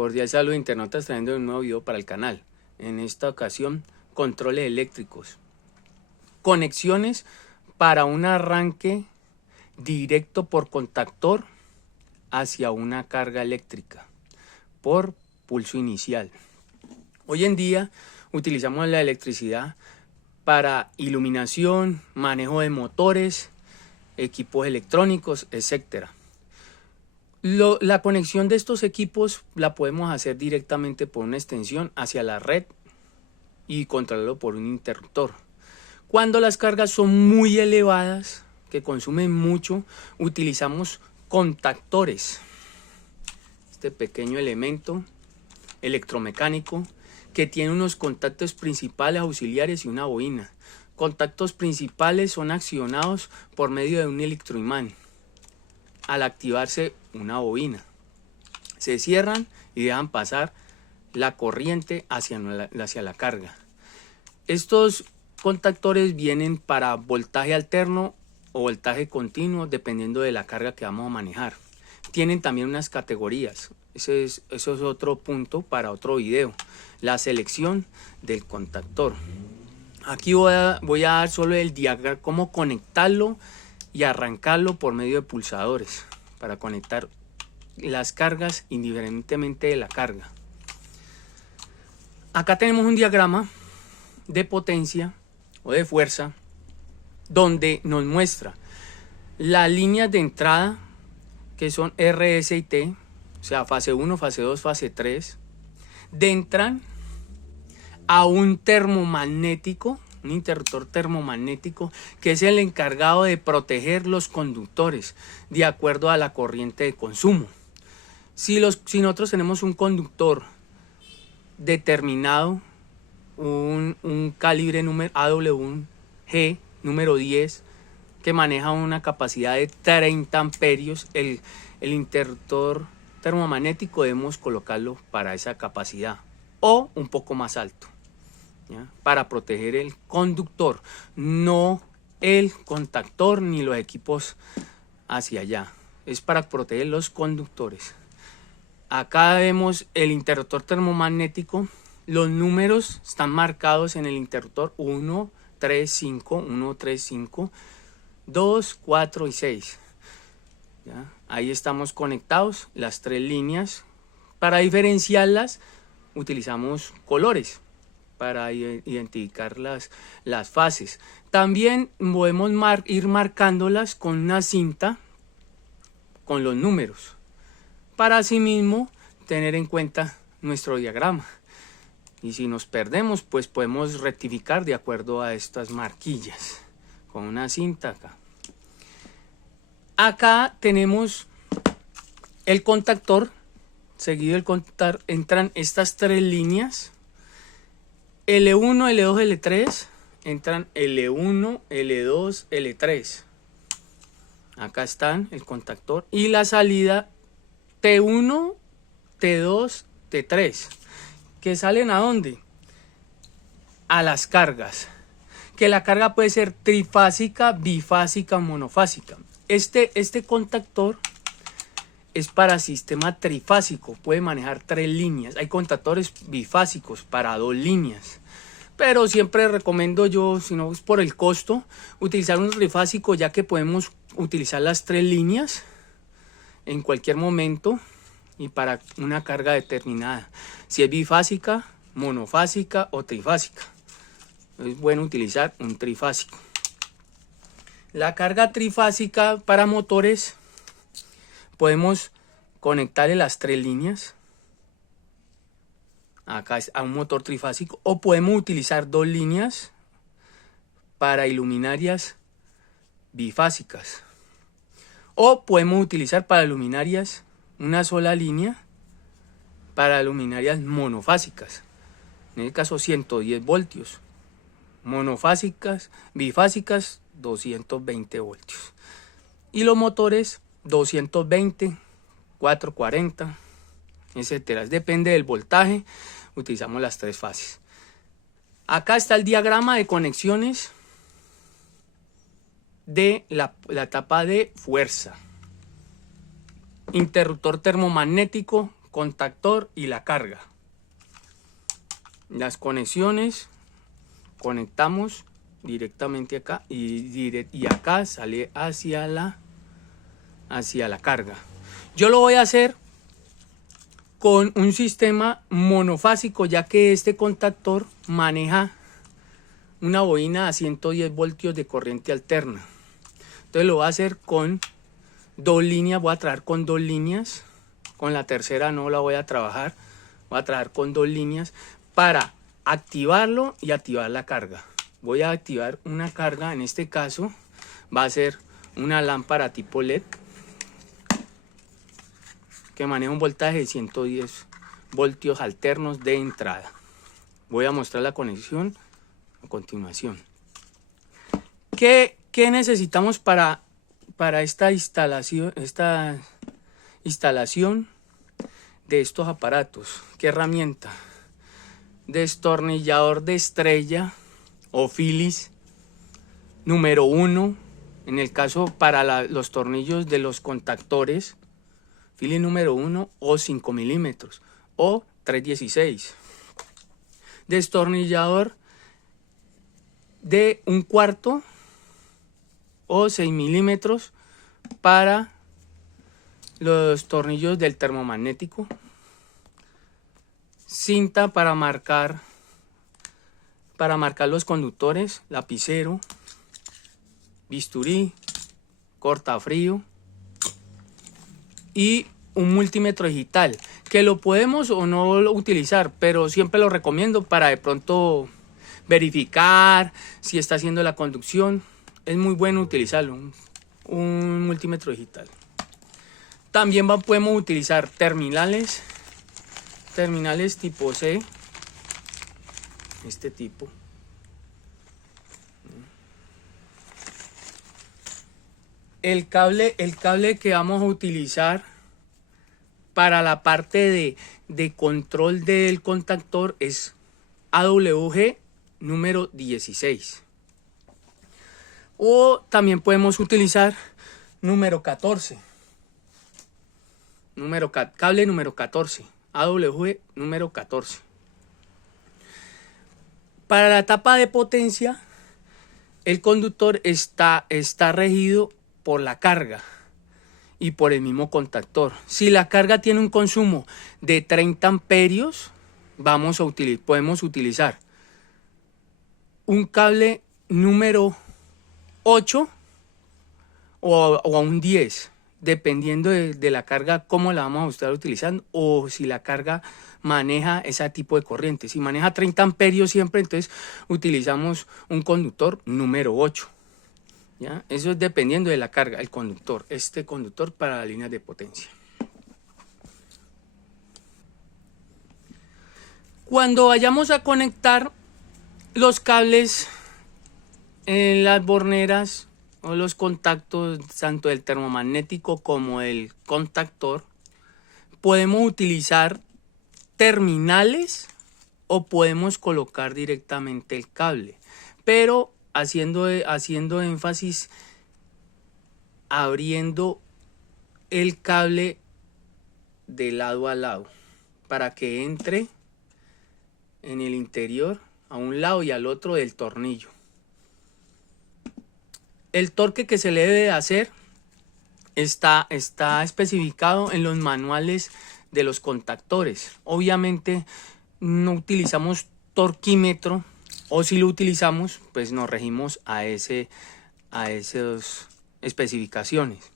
Cordial saludo internautas, trayendo un nuevo video para el canal. En esta ocasión, controles eléctricos. Conexiones para un arranque directo por contactor hacia una carga eléctrica por pulso inicial. Hoy en día utilizamos la electricidad para iluminación, manejo de motores, equipos electrónicos, etc. La conexión de estos equipos la podemos hacer directamente por una extensión hacia la red y controlarlo por un interruptor. Cuando las cargas son muy elevadas, que consumen mucho, utilizamos contactores. Este pequeño elemento electromecánico que tiene unos contactos principales auxiliares y una bobina. Contactos principales son accionados por medio de un electroimán. Al activarse una bobina, se cierran y dejan pasar la corriente hacia la carga. Estos contactores vienen para voltaje alterno o voltaje continuo dependiendo de la carga que vamos a manejar. Tienen también unas categorías. Eso es otro punto para otro video. La selección del contactor. Aquí voy a dar solo el diagrama, cómo conectarlo y arrancarlo por medio de pulsadores para conectar las cargas indiferentemente de la carga. Acá tenemos un diagrama de potencia o de fuerza donde nos muestra las líneas de entrada que son RS y T, o sea, fase 1, fase 2, fase 3, entran a un termomagnético, un interruptor termomagnético que es el encargado de proteger los conductores de acuerdo a la corriente de consumo. Si nosotros tenemos un conductor determinado, un calibre AW1G número 10 que maneja una capacidad de 30 amperios, el interruptor termomagnético debemos colocarlo para esa capacidad o un poco más alto, ¿ya? Para proteger el conductor, no el contactor ni los equipos hacia allá, es para proteger los conductores. Acá vemos el interruptor termomagnético, los números están marcados en el interruptor 1, 3, 5, 2, 4 y 6. ¿Ya? Ahí estamos conectados, las tres líneas. Para diferenciarlas utilizamos colores para identificar las fases. También podemos ir marcándolas con una cinta con los números para asimismo tener en cuenta nuestro diagrama. Y si nos perdemos, pues podemos rectificar de acuerdo a estas marquillas con una cinta acá. Acá tenemos el contactor. Seguido el contactor entran estas tres líneas. L1, L2, L3. Entran L1, L2, L3. Acá están el contactor. Y la salida T1, T2, T3. ¿Que salen a dónde? A las cargas. Que la carga puede ser trifásica, bifásica o monofásica. Este contactor es para sistema trifásico, puede manejar 3 líneas. Hay contactores bifásicos para 2 líneas. Pero siempre recomiendo yo, si no es por el costo, utilizar un trifásico, ya que podemos utilizar las 3 líneas en cualquier momento y para una carga determinada. Si es bifásica, monofásica o trifásica. Es bueno utilizar un trifásico. La carga trifásica para motores podemos conectarle las 3 líneas acá a un motor trifásico, o podemos utilizar 2 líneas para iluminarias bifásicas, o podemos utilizar para luminarias una sola línea para luminarias monofásicas, en el caso 110 voltios, monofásicas, bifásicas 220 voltios, y los motores 220, 440, etcétera. Depende del voltaje, utilizamos las 3 fases. Acá está el diagrama de conexiones de la etapa de fuerza. Interruptor termomagnético contactor y la carga. Las conexiones, conectamos directamente acá y acá sale hacia la carga. Yo lo voy a hacer con un sistema monofásico, ya que este contactor maneja una bobina a 110 voltios de corriente alterna. Entonces lo voy a hacer con 2 líneas, voy a trabajar con 2 líneas, con la tercera no la voy a trabajar, voy a trabajar con 2 líneas para activarlo y activar la carga. Voy a activar una carga, en este caso va a ser una lámpara tipo LED que maneja un voltaje de 110 voltios alternos de entrada. Voy a mostrar la conexión a continuación. ¿Qué necesitamos para esta instalación de estos aparatos? ¿Qué herramienta? Destornillador de estrella o Phillips número 1, en el caso para los tornillos de los contactores, Phillips número 1 o 5 milímetros o 316. Destornillador de 1/4 o 6 milímetros para los tornillos del termomagnético. Cinta para marcar los conductores, lapicero, bisturí, cortafrío y un multímetro digital, que lo podemos o no utilizar, pero siempre lo recomiendo para de pronto verificar si está haciendo la conducción. Es muy bueno utilizarlo, un multímetro digital. También podemos utilizar terminales tipo C, este tipo. El cable que vamos a utilizar para la parte de control del contactor es AWG número 16. O también podemos utilizar número 14. Cable número 14. AWG número 14. Para la etapa de potencia, el conductor está regido por la carga y por el mismo contactor. Si la carga tiene un consumo de 30 amperios, podemos utilizar un cable número 8 o a un 10, dependiendo de la carga, cómo la vamos a estar utilizando, o si la carga maneja ese tipo de corriente. Si maneja 30 amperios siempre, entonces utilizamos un conductor número 8. ¿Ya? Eso es dependiendo de la carga, el conductor, este conductor para la línea de potencia. Cuando vayamos a conectar los cables en las borneras o los contactos, tanto del termomagnético como del contactor, podemos utilizar terminales o podemos colocar directamente el cable, pero haciendo énfasis, abriendo el cable de lado a lado para que entre en el interior a un lado y al otro del tornillo. El torque que se le debe hacer está especificado en los manuales de los contactores. Obviamente no utilizamos torquímetro, o si lo utilizamos, pues nos regimos a esas especificaciones.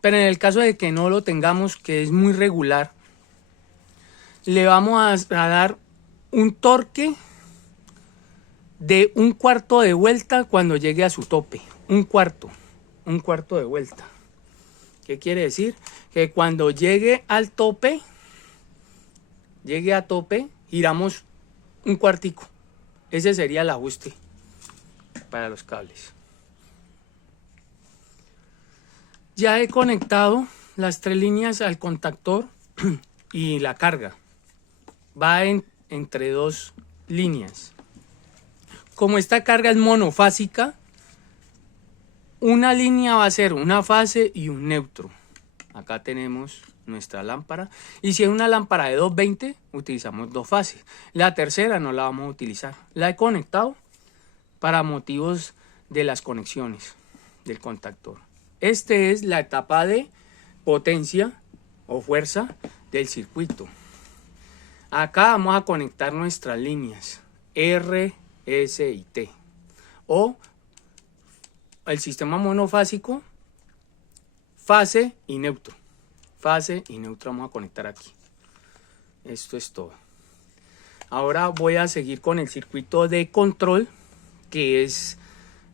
Pero en el caso de que no lo tengamos, que es muy regular, le vamos a dar un torque de 1/4 de vuelta cuando llegue a su tope. Un cuarto de vuelta. ¿Qué quiere decir? Que cuando llegue a tope, giramos un cuartico. Ese sería el ajuste para los cables. Ya he conectado las 3 líneas al contactor y la carga va entre 2 líneas. Como esta carga es monofásica, una línea va a ser una fase y un neutro. Acá tenemos nuestra lámpara. Y si es una lámpara de 220, utilizamos dos fases. La tercera no la vamos a utilizar. La he conectado para motivos de las conexiones del contactor. Esta es la etapa de potencia o fuerza del circuito. Acá vamos a conectar nuestras líneas R, S y T. O el sistema monofásico, fase y neutro. Fase y neutro vamos a conectar aquí. Esto es todo. Ahora voy a seguir con el circuito de control, que es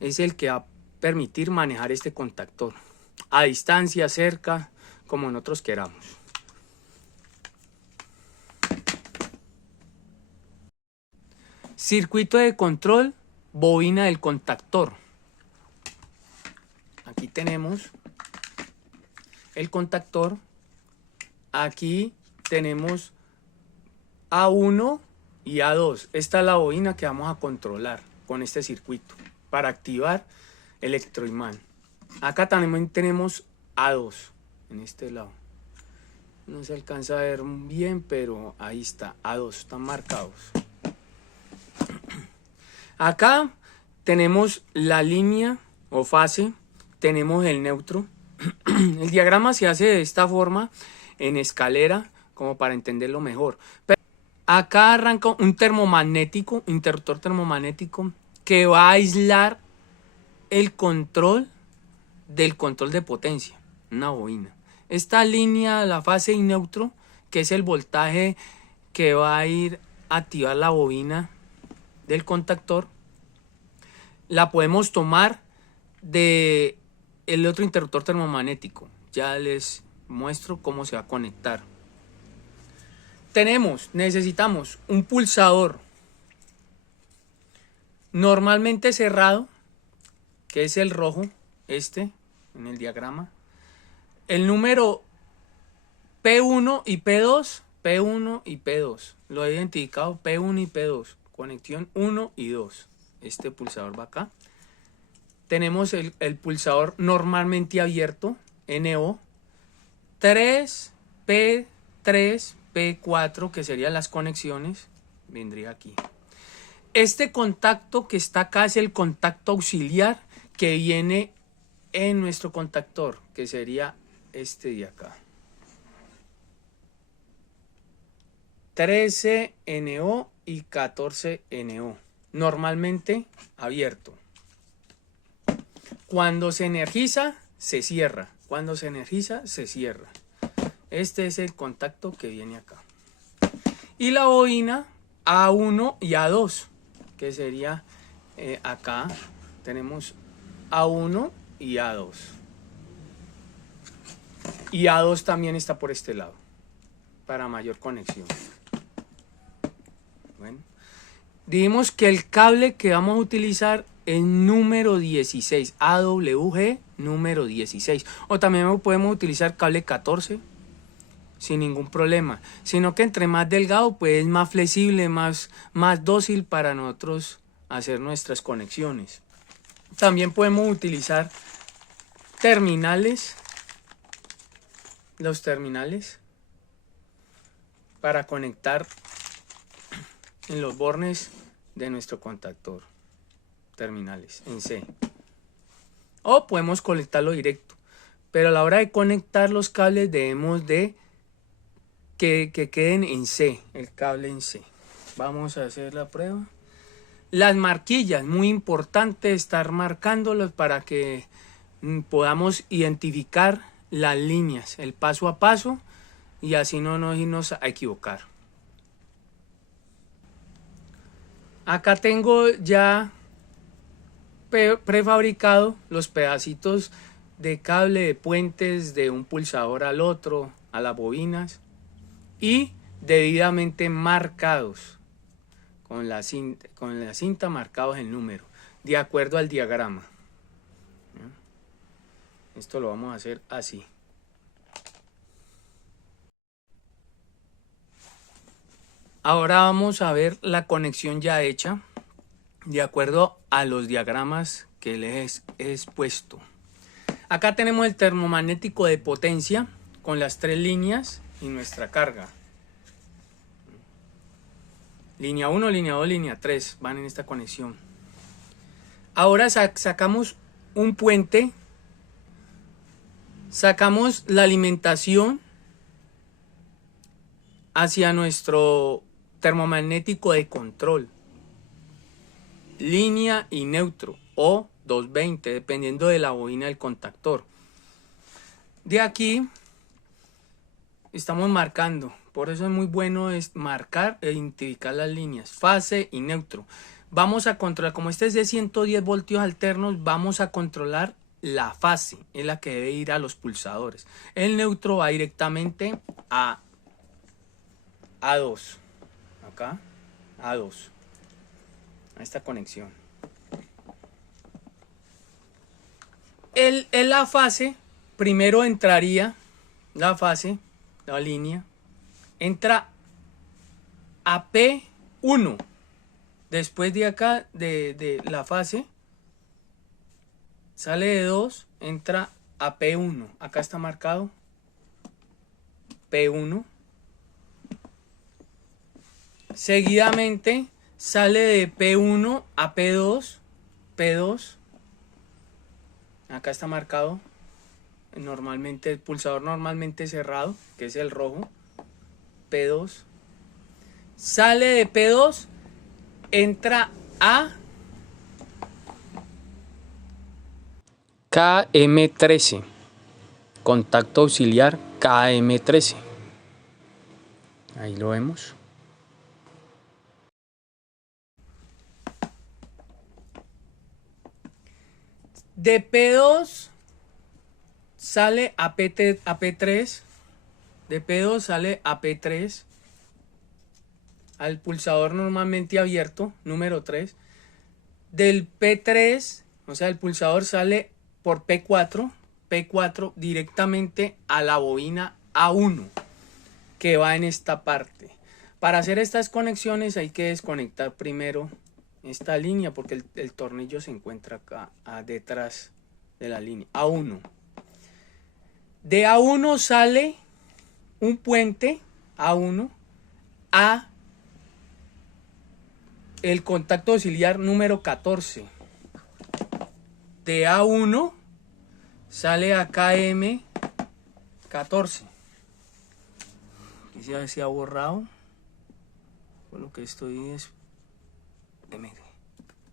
el que va a permitir manejar este contactor a distancia, cerca, como nosotros queramos. Circuito de control, bobina del contactor. Aquí tenemos el contactor. Aquí tenemos A1 y A2. Esta es la bobina que vamos a controlar con este circuito para activar electroimán. Acá también tenemos A2 en este lado. No se alcanza a ver bien, pero ahí está, A2, están marcados. Acá tenemos la línea o fase, tenemos el neutro. El diagrama se hace de esta forma en escalera, como para entenderlo mejor. Pero acá arranca un termomagnético, interruptor termomagnético, que va a aislar el control del control de potencia, una bobina. Esta línea, la fase y neutro, que es el voltaje que va a ir a activar la bobina del contactor, la podemos tomar de el otro interruptor termomagnético. Ya les muestro cómo se va a conectar. Necesitamos un pulsador normalmente cerrado, que es el rojo, en el diagrama. El número P1 y P2, P1 y P2. Lo he identificado, P1 y P2. Conexión 1 y 2. Este pulsador va acá. Tenemos el pulsador normalmente abierto, NO. 3, P3, P4, que serían las conexiones, vendría aquí. Este contacto que está acá es el contacto auxiliar que viene en nuestro contactor, que sería este de acá. 13NO y 14NO, normalmente abierto. Cuando se energiza, se cierra. Cuando se energiza, se cierra. Este es el contacto que viene acá. Y la bobina A1 y A2, que sería acá. Tenemos A1 y A2. Y A2 también está por este lado, para mayor conexión. Bueno, dijimos que el cable que vamos a utilizar es número 16, AWG número 16. O también podemos utilizar cable 14 sin ningún problema. Sino que entre más delgado, pues es más flexible, más dócil para nosotros hacer nuestras conexiones. También podemos utilizar terminales. Los terminales para conectar en los bornes de nuestro contactor. Terminales en C. O podemos conectarlo directo. Pero a la hora de conectar los cables debemos de que queden en C. El cable en C. Vamos a hacer la prueba. Las marquillas, muy importante estar marcándolos para que podamos identificar las líneas, el paso a paso, y así no nos irnos a equivocar. Acá tengo ya prefabricado los pedacitos de cable de puentes de un pulsador al otro, a las bobinas, y debidamente marcados con la cinta marcados el número de acuerdo al diagrama. Esto lo vamos a hacer así. Ahora vamos a ver la conexión ya hecha de acuerdo a los diagramas que les he expuesto. Acá tenemos el termomagnético de potencia con las 3 líneas y nuestra carga. Línea 1, línea 2, línea 3 van en esta conexión. Ahora sacamos un puente, sacamos la alimentación hacia nuestro termomagnético de control, línea y neutro o 220, dependiendo de la bobina del contactor. De aquí estamos marcando, por eso es muy bueno marcar e identificar las líneas, fase y neutro. Vamos a controlar, como este es de 110 voltios alternos, vamos a controlar la fase, es la que debe ir a los pulsadores. El neutro va directamente a A2, acá, A2, a esta conexión. En la fase, primero entraría la fase, la línea, entra a P1. Después de acá, de la fase, sale de 2, entra a P1. Acá está marcado P1. Seguidamente sale de P1 a P2. P2. Acá está marcado normalmente el pulsador normalmente cerrado, que es el rojo. P2. Sale de P2, entra a KM13, contacto auxiliar KM13. Ahí lo vemos. De P2 sale a P3. De P2 sale a P3. Al pulsador normalmente abierto, número 3. Del P3, o sea, el pulsador sale por P4 directamente a la bobina A1, que va en esta parte. Para hacer estas conexiones hay que desconectar primero esta línea, porque el tornillo se encuentra acá detrás de la línea A1. De A1 sale un puente A1 a el contacto auxiliar número 14. De A1 sale a KM14. Aquí se ha borrado, por lo que estoy es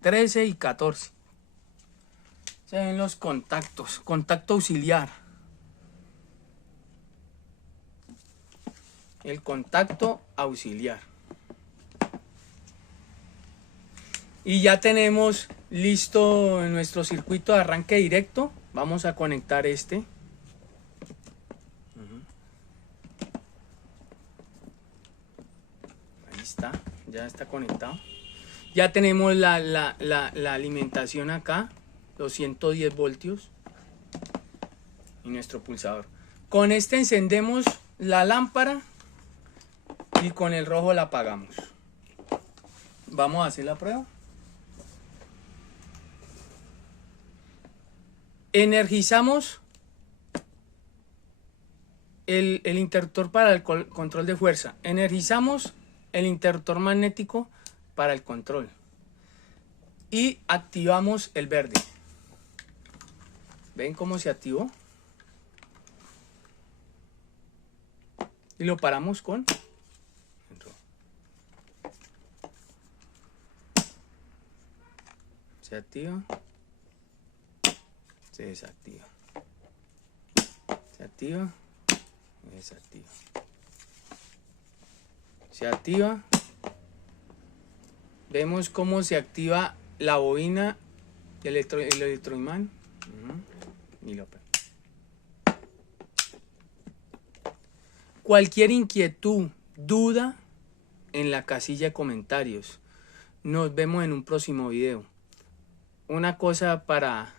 13 y 14. Se ven los contactos. Contacto auxiliar. El contacto auxiliar. Y ya tenemos listo nuestro circuito de arranque directo. Vamos a conectar este. Ahí está, ya está conectado. Ya tenemos la alimentación acá, los 110 voltios y nuestro pulsador. Con este encendemos la lámpara y con el rojo la apagamos. Vamos a hacer la prueba. Energizamos el interruptor para el control de fuerza. Energizamos el interruptor magnético para el control. Y activamos el verde. ¿Ven cómo se activó? Y lo paramos con el rojo. Se activa. Se desactiva. Se activa. Se desactiva. Se activa. Vemos cómo se activa la bobina y el electroimán. Y lo pego. Cualquier inquietud, duda, en la casilla de comentarios. Nos vemos en un próximo video. Una cosa para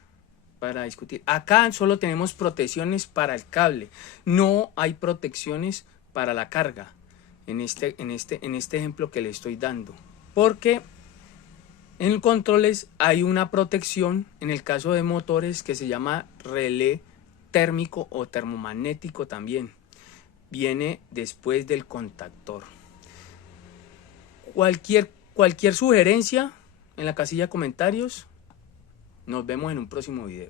discutir. Acá solo tenemos protecciones para el cable. No hay protecciones para la carga. En este ejemplo que le estoy dando. Porque en controles hay una protección en el caso de motores que se llama relé térmico o termomagnético también. viene después del contactor. Cualquier sugerencia en la casilla de comentarios. Nos vemos en un próximo video.